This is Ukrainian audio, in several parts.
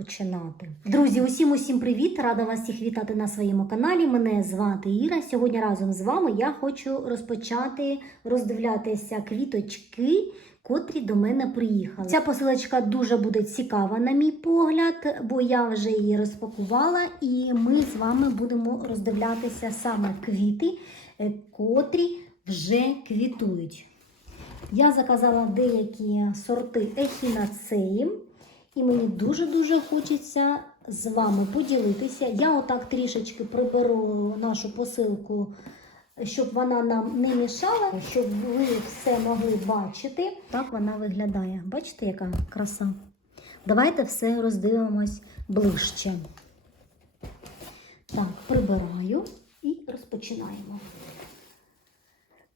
розпочинати. Друзі, усім усім привіт! Рада вас всіх вітати на своєму каналі. Мене звати Іра. Сьогодні разом з вами я хочу розпочати роздивлятися квіточки. Котрі до мене приїхали. Ця посилочка дуже буде цікава, на мій погляд, бо я вже її розпакувала, і ми з вами будемо роздивлятися саме квіти, е, котрі вже квітують. Я заказала деякі сорти ехінацеї, і мені дуже-дуже хочеться з вами поділитися. Я отак трішечки приберу нашу посилку, щоб вона нам не мішала, щоб ви все могли бачити. Так вона виглядає. Бачите, яка краса? Давайте все роздивимось ближче. Так, прибираю і розпочинаємо.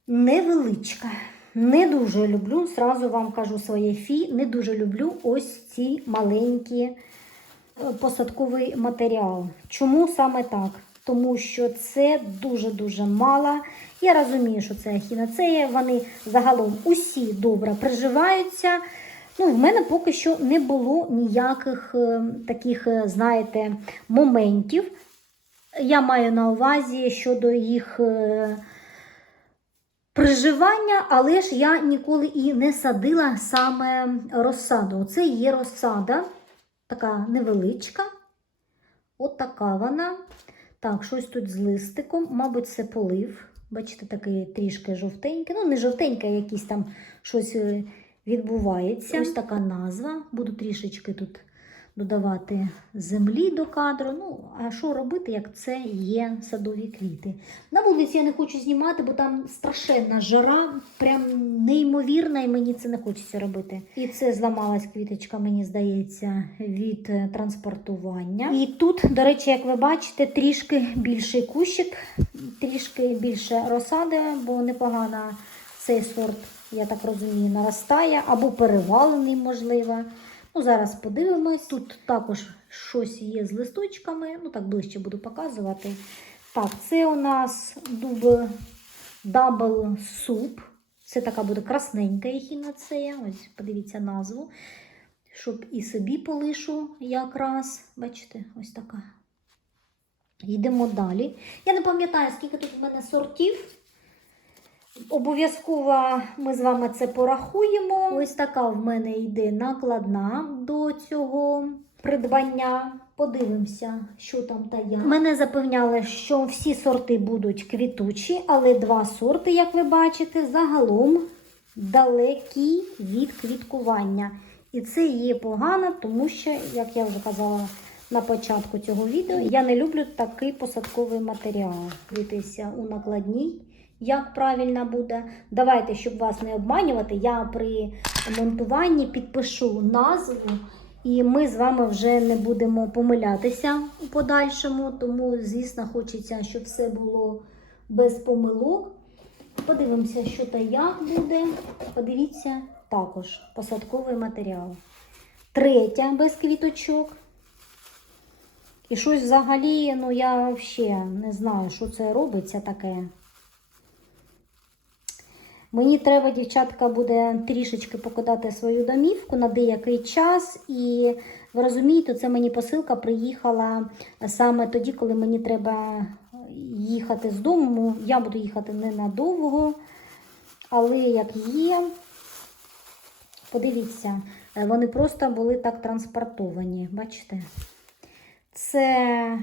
Невеличка. Не дуже люблю, зразу вам кажу своє фі, не дуже люблю ось ці маленькі е, посадковий матеріал. Чому саме так? Тому що це дуже-дуже мало. Я розумію, що це ахінацея, вони загалом усі добре приживаються. Ну, в мене поки що не було ніяких е, таких, е, знаєте, моментів. Я маю на увазі щодо їх. Приживання, але ж я ніколи і не садила саме розсаду. Це є розсада, така невеличка. От така вона. Так, щось тут з листиком, мабуть, це полив. Бачите, такий трішки жовтенький. Ну, не жовтенький, а якийсь там щось е, відбувається. Ось така назва. Буду трішечки тут додавати землі до кадру. Ну, а що робити, як це є садові квіти? На вулиці я не хочу знімати, бо там страшенна жара, прям неймовірна, і мені це не хочеться робити. І це зламалась квіточка, мені здається, від транспортування. І тут, до речі, як ви бачите, трішки більший кущик, трішки більше розсади, бо непогано цей сорт, я так розумію, наростає або перевалений, можливо. Ну, зараз подивимось. Тут також щось є з листочками. Ну, так ближче буду показувати. Так, це у нас дуб Double Soup. Це така буде красненька ехінацея. Ось, подивіться назву. Щоб і собі полишу якраз. Бачите, ось така. Йдемо далі. Я не пам'ятаю, скільки тут в мене сортів. Обов'язково ми з вами це порахуємо. Ось така в мене йде накладна до цього придбання. Подивимося, що там та як. Мене запевняли, що всі сорти будуть квітучі, але два сорти, як ви бачите, загалом далекі від квіткування. І це є погано, тому що, як я вже казала на початку цього відео, я не люблю такий посадковий матеріал. Дивіться у накладній як правильно буде. Давайте, щоб вас не обманювати, я при монтуванні підпишу назву, і ми з вами вже не будемо помилятися у подальшому. Тому, звісно, хочеться, щоб все було без помилок. Подивимося, що та як буде. Подивіться також посадковий матеріал. Третя без квіточок. І щось взагалі, ну я взагалі не знаю, що це робиться таке. Мені треба, дівчатка, буде трішечки покидати свою домівку на деякий час. І ви розумієте, це мені посилка приїхала саме тоді, коли мені треба їхати з дому. Я буду їхати ненадовго, але як є, подивіться, вони просто були так транспортовані. Бачите? Це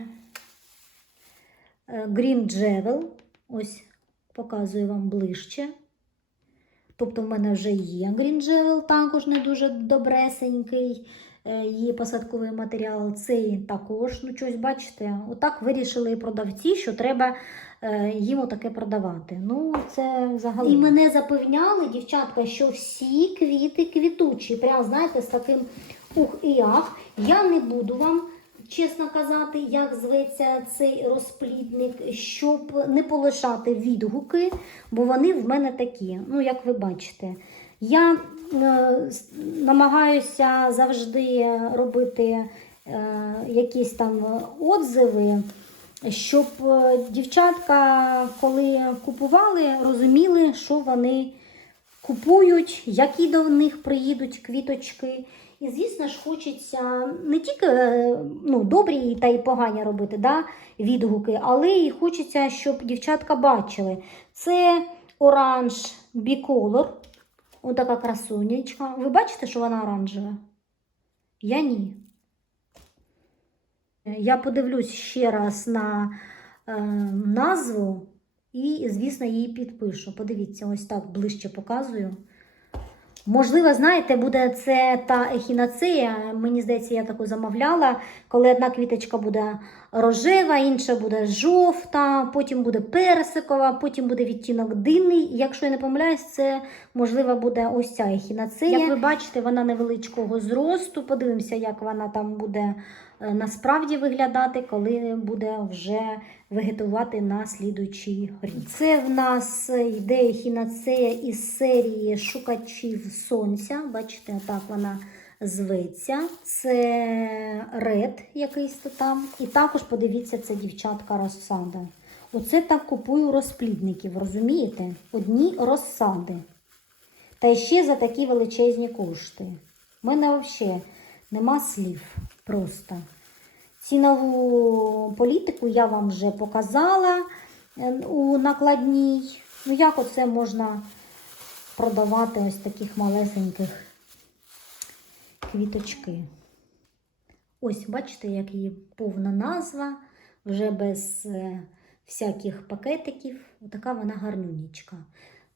Green Javel. Ось показую вам ближче. Тобто в мене вже є грінджевел, також не дуже добресенький, е, є посадковий матеріал. Цей також, ну щось бачите, отак вирішили продавці, що треба е, їм отаке продавати. Ну, це взагалі. І мене запевняли, дівчатка, що всі квіти квітучі. Прям, знаєте, з таким ух і ах. Я не буду вам. Чесно казати, як зветься цей розплідник, щоб не полишати відгуки, бо вони в мене такі, ну, як ви бачите. Я е, намагаюся завжди робити е, якісь там отзиви, щоб е, дівчатка, коли купували, розуміли, що вони купують, які до них приїдуть квіточки. І, звісно ж, хочеться не тільки е, ну, добрі та й погані робити да, відгуки, але і хочеться, щоб дівчатка бачили. Це оранж біколор. Отака красунечка. Ви бачите, що вона оранжева? Я ні. Я подивлюсь ще раз на е, назву і, звісно, її підпишу. Подивіться, ось так ближче показую. Можливо, знаєте, буде це та ехінацея. Мені здається, я таку замовляла, коли одна квіточка буде рожева, інша буде жовта, потім буде персикова, потім буде відтінок динний. Якщо я не помиляюсь, це можливо буде ось ця ехінацея. Як ви бачите, вона невеличкого зросту. Подивимося, як вона там буде е, насправді виглядати, коли буде вже вегетувати на слідуючий рік. Це в нас йде ехінацея із серії шукачів сонця. Бачите, отак вона зветься. Це ред якийсь там. І також подивіться, це дівчатка розсада. Оце так купую розплідників, розумієте? Одні розсади. Та ще за такі величезні кошти. У мене взагалі нема слів просто. Цінову політику я вам вже показала е, у накладній. Ну, як оце можна продавати ось таких малесеньких квіточки. Ось, бачите, як її повна назва, вже без е, всяких пакетиків. Отака вона гарнунічка.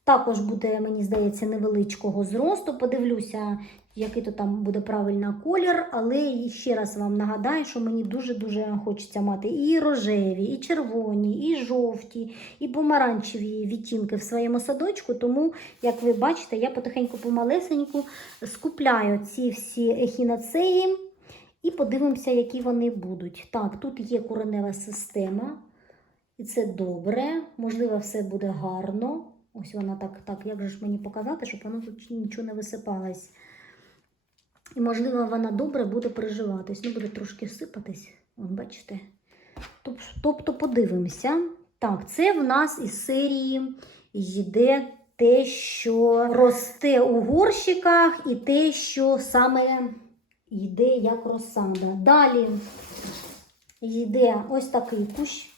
Також буде, мені здається, невеличкого зросту. Подивлюся, який то там буде правильний колір, але ще раз вам нагадаю, що мені дуже-дуже хочеться мати і рожеві, і червоні, і жовті, і помаранчеві відтінки в своєму садочку. Тому, як ви бачите, я потихеньку помалесеньку скупляю ці всі ехінацеї і подивимося, які вони будуть. Так, тут є коренева система, і це добре. Можливо, все буде гарно. Ось вона так, так, як же ж мені показати, щоб воно тут нічого не висипалось. І, можливо, вона добре буде переживатись. Ну, буде трошки сипатись. Вон, бачите? Тобто подивимося. Так, це в нас із серії йде те, що росте у горщиках, і те, що саме йде як розсада. Далі йде ось такий кущ.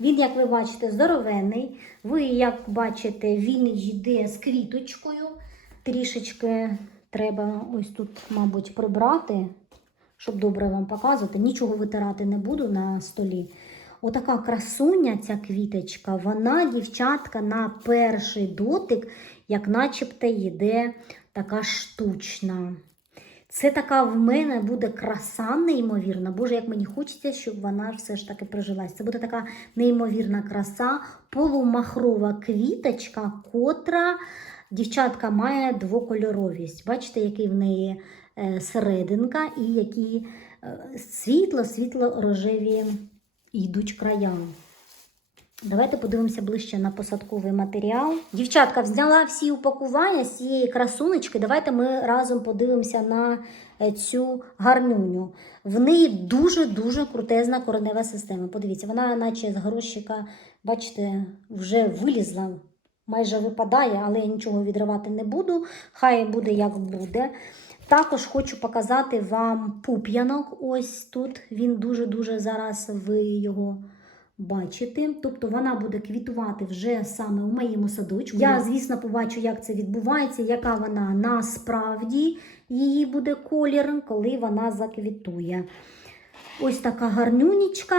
Він, як ви бачите, здоровенний. Ви, як бачите, він йде з квіточкою. Трішечки треба ось тут, мабуть, прибрати, щоб добре вам показувати. Нічого витирати не буду на столі. Отака красуня, ця квіточка, вона, дівчатка, на перший дотик, як начебто йде така штучна. Це така в мене буде краса неймовірна. Боже, як мені хочеться, щоб вона все ж таки прижилась. Це буде така неймовірна краса, полумахрова квіточка, котра дівчатка має двокольоровість. Бачите, який в неї е, серединка і які е, світло-світло-рожеві йдуть края. Давайте подивимося ближче на посадковий матеріал. Дівчатка, взяла всі упакування з цієї красунечки. Давайте ми разом подивимося на е, цю гарнюню. В неї дуже-дуже крутезна коренева система. Подивіться, вона наче з горщика, бачите, вже вилізла, майже випадає, але я нічого відривати не буду. Хай буде як буде. Також хочу показати вам пуп'янок. Ось тут. Він дуже-дуже зараз ви його бачите. Тобто вона буде квітувати вже саме у моєму садочку. Я, звісно, побачу, як це відбувається, яка вона насправді її буде колір, коли вона заквітує. Ось така гарнюнічка.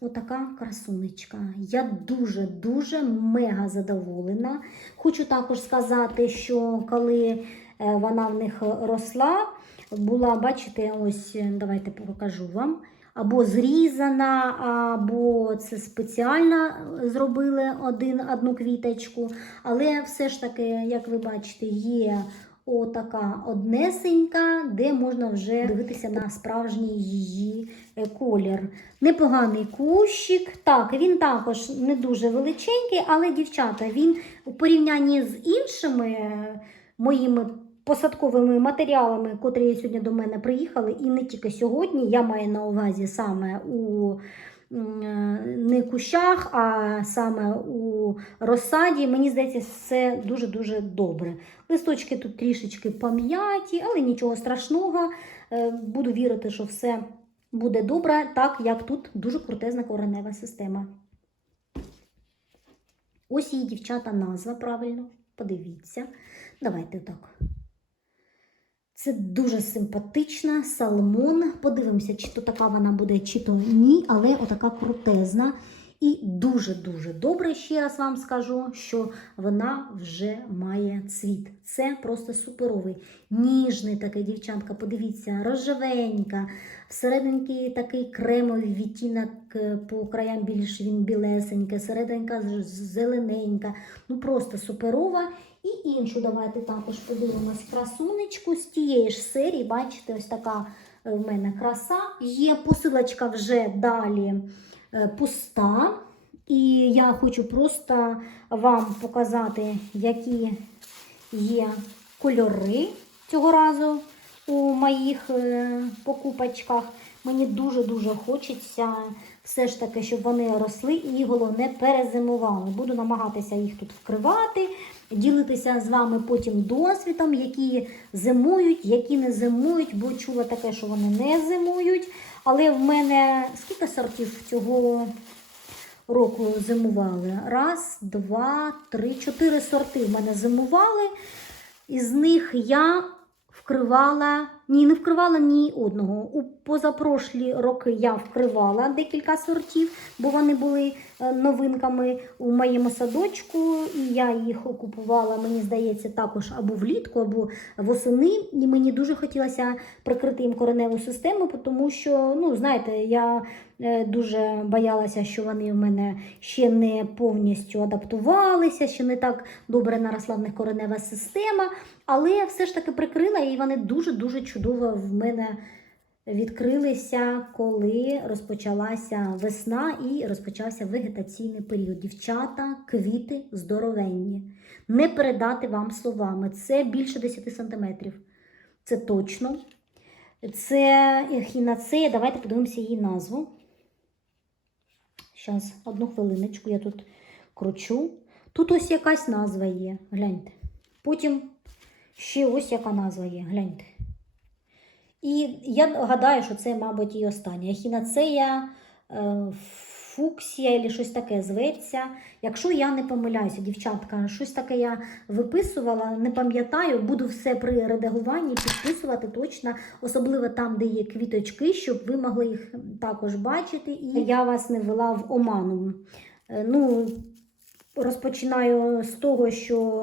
Отака красунечка. Я дуже-дуже мега задоволена. Хочу також сказати, що коли е, вона в них росла, була, бачите, ось давайте покажу вам. Або зрізана, або це спеціально зробили один, одну квіточку. Але все ж таки, як ви бачите, є отака однесенька, де можна вже дивитися на справжній її е, колір. Непоганий кущик. Так, він також не дуже величенький, але, дівчата, він у порівнянні з іншими е, моїми посадковими матеріалами, котрі сьогодні до мене приїхали, і не тільки сьогодні, я маю на увазі саме у не кущах, а саме у розсаді. Мені здається, це дуже-дуже добре. Листочки тут трішечки пом'яті, але нічого страшного. Е, Буду вірити, що все буде добре, так як тут дуже крутезна коренева система. Ось її, дівчата, назва правильно. Подивіться. Давайте так. Це дуже симпатична салмон. Подивимося, чи то така вона буде, чи то ні, але отака крутезна. І дуже-дуже добре, ще раз вам скажу, що вона вже має цвіт. Це просто суперовий. Ніжний такий, дівчатка, подивіться, рожевенька. Всерединки такий кремовий відтінок е, по краям більш він білесенька, серединка зелененька. Ну просто суперова. І іншу давайте також подивимось красунечку з тієї ж серії. Бачите, ось така е, в мене краса. Є посилочка вже далі пуста. І я хочу просто вам показати, які є кольори цього разу у моїх е, покупочках. Мені дуже-дуже хочеться все ж таки, щоб вони росли і головне перезимували. Буду намагатися їх тут вкривати, ділитися з вами потім досвідом, які зимують, які не зимують, бо чула таке, що вони не зимують. Але в мене скільки сортів цього року зимували? Раз, два, три, чотири сорти в мене зимували. Із них я вкривала, ні, не вкривала ні одного. У позапрошлі роки я вкривала декілька сортів, бо вони були новинками у моєму садочку, і я їх купувала, мені здається, також або влітку, або восени. І мені дуже хотілося прикрити їм кореневу систему, тому що, ну, знаєте, я е, дуже боялася, що вони в мене ще не повністю адаптувалися, ще не так добре наросла в них коренева система. Але все ж таки прикрила, і вони дуже-дуже чудово в мене відкрилися, коли розпочалася весна і розпочався вегетаційний період. Дівчата, квіти здоровенні. Не передати вам словами. Це більше 10 сантиметрів. Це точно. Це ехінацея. Давайте подивимося її назву. Зараз, одну хвилиночку, я тут кручу. Тут ось якась назва є. Гляньте. Потім ще ось яка назва є. Гляньте. І я гадаю, що це, мабуть, і остання. Ехінацея, е, фуксія або щось таке зветься. Якщо я не помиляюся, дівчатка, щось таке я виписувала, не пам'ятаю, буду все при редагуванні підписувати точно, особливо там, де є квіточки, щоб ви могли їх також бачити. І я вас не вела в оману. Е, Ну, Розпочинаю з того, що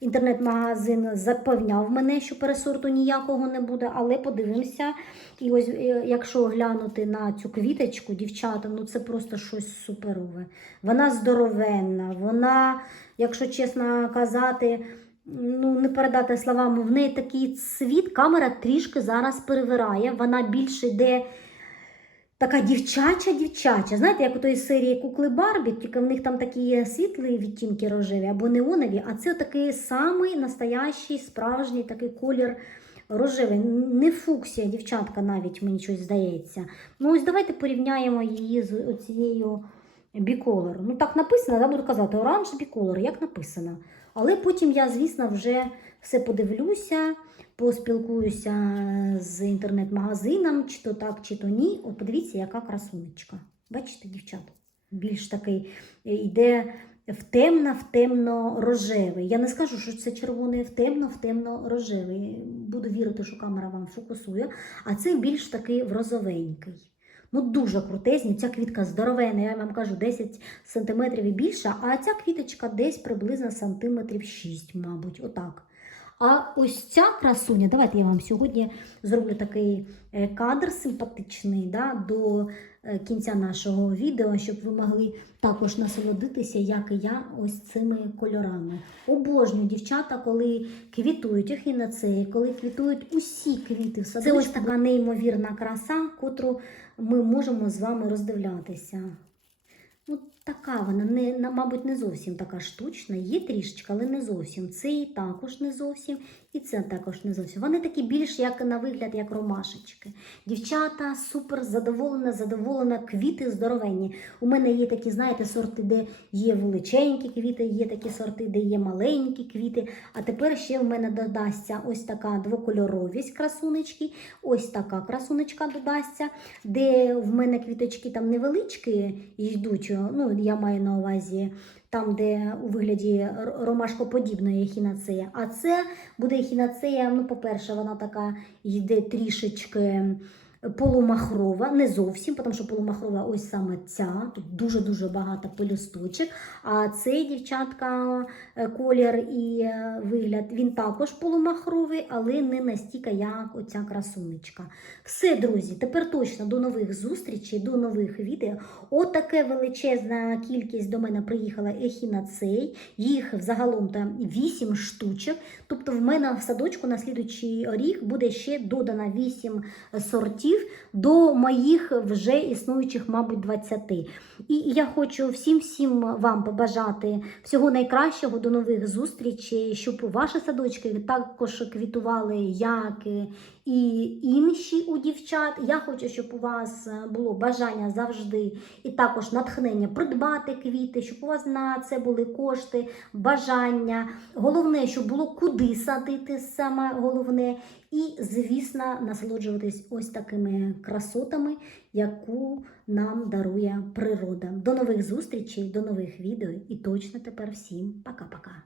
інтернет-магазин запевняв мене, що пересорту ніякого не буде, але подивимося. І ось е, якщо глянути на цю квіточку, дівчата, ну це просто щось суперове. Вона здоровенна, вона, якщо чесно казати, ну не передати словами, в неї такий цвіт, камера трішки зараз перевирає, вона більше йде. Така дівчача, дівчача. Знаєте, як у тої серії кукли Барбі, тільки в них там такі є світлі відтінки рожеві або неонові, а це такий самий настоящий, справжній такий колір рожевий. Не фуксія, дівчатка навіть мені щось здається. Ну ось давайте порівняємо її з оцією біколор. Ну так написано, да, буду казати, оранж біколор, як написано. Але потім я, звісно, вже все подивлюся, поспілкуюся з інтернет-магазином, чи то так, чи то ні. От подивіться, яка красунечка. Бачите, дівчата? Більш такий е, йде в темно, в темно-рожевий. Я не скажу, що це червоний в темно, в темно-рожевий. Буду вірити, що камера вам фокусує. А це більш такий в розовенький. Ну, дуже крутезні. Ця квітка здоровенна, я вам кажу, 10 см і більше, а ця квіточка десь приблизно сантиметрів 6, мабуть, отак. А ось ця красуня, давайте я вам сьогодні зроблю такий е, кадр симпатичний да, до е, кінця нашого відео, щоб ви могли також насолодитися, як і я, ось цими кольорами. Обожнюю дівчата, коли квітують ехінацеї, коли квітують усі квіти в садочку. Це ось така неймовірна краса, котру ми можемо з вами роздивлятися. Ну, така вона, не, мабуть, не зовсім така штучна. Є трішечка, але не зовсім. Це і також не зовсім, і це також не зовсім. Вони такі більш як на вигляд, як ромашечки. Дівчата супер задоволена, задоволена, квіти здоровенні. У мене є такі, знаєте, сорти, де є величенькі квіти, є такі сорти, де є маленькі квіти. А тепер ще в мене додасться ось така двокольоровість красунечки, ось така красунечка додасться, де в мене квіточки там невеличкі йдуть. Ну, я маю на увазі. Там, де у вигляді ромашкоподібної ехінацея. А це буде ехінацея, ну, по-перше, вона така йде трішечки полумахрова, не зовсім, тому що полумахрова ось саме ця. Тут дуже-дуже багато пелюсточок. А цей дівчатка е, колір і е, вигляд, він також полумахровий, але не настільки, як оця красунечка. Все, друзі, тепер точно до нових зустрічей, до нових відео. Отаке величезна кількість до мене приїхала ехінацей. Їх взагалом там 8 штучок. Тобто в мене в садочку на слідуючий рік буде ще додано 8 сортів до моїх вже існуючих, мабуть, 20. І я хочу всім всім вам побажати всього найкращого, до нових зустрічей, щоб ваші садочки також квітували, як і інші у дівчат. Я хочу, щоб у вас було бажання завжди і також натхнення придбати квіти, щоб у вас на це були кошти, бажання. Головне, щоб було куди садити саме головне. І, звісно, насолоджуватись ось такими красотами, яку нам дарує природа. До нових зустрічей, до нових відео і точно тепер всім пока-пока.